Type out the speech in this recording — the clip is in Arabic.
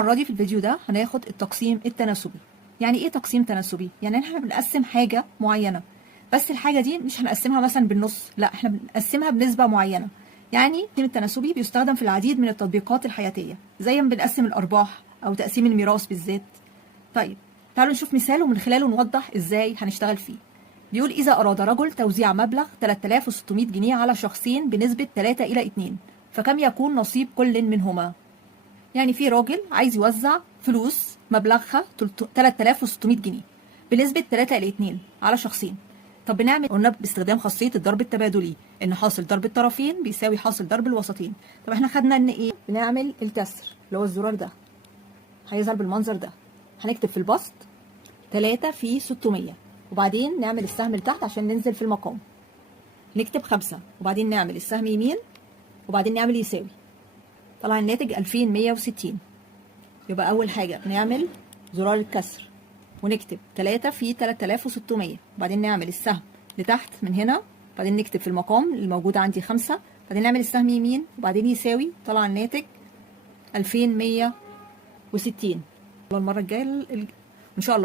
المرة دي في الفيديو ده هناخد التقسيم التناسبي. يعني ايه تقسيم تناسبي؟ يعني احنا بنقسم حاجة معينة، بس الحاجة دي مش هنقسمها مثلا بالنص، لا احنا بنقسمها بنسبة معينة. يعني التقسيم التناسبي بيستخدم في العديد من التطبيقات الحياتية، زي ما بنقسم الأرباح أو تقسيم الميراث بالذات. طيب تعالوا نشوف مثال ومن خلاله نوضح ازاي هنشتغل فيه. بيقول إذا أراد رجل توزيع مبلغ 3600 جنيه على شخصين بنسبة 3:2، فكم يكون نصيب كل منهما؟ يعني في راجل عايز يوزع فلوس مبلغها 3600 جنيه بنسبة 3:2 على شخصين. طب بنعمل، قلنا باستخدام خاصية الضرب التبادلي، ان حاصل ضرب الطرفين بيساوي حاصل ضرب الوسطين. طب احنا خدنا ان ايه؟ بنعمل الكسر اللي هو الزرار ده هيظهر بالمنظر ده. هنكتب في البسط 3 في 600، وبعدين نعمل السهم لتحت عشان ننزل في المقام. نكتب 5 وبعدين نعمل السهم يمين وبعدين نعمل يساوي. طلع الناتج 2160. يبقى أول حاجة نعمل زرار الكسر ونكتب 3 في 3600، وبعدين نعمل السهم لتحت من هنا، بعدين نكتب في المقام الموجود عندي 5، بعدين نعمل السهم يمين وبعدين يساوي. طلع الناتج 2160. المرة الجاية إن شاء الله.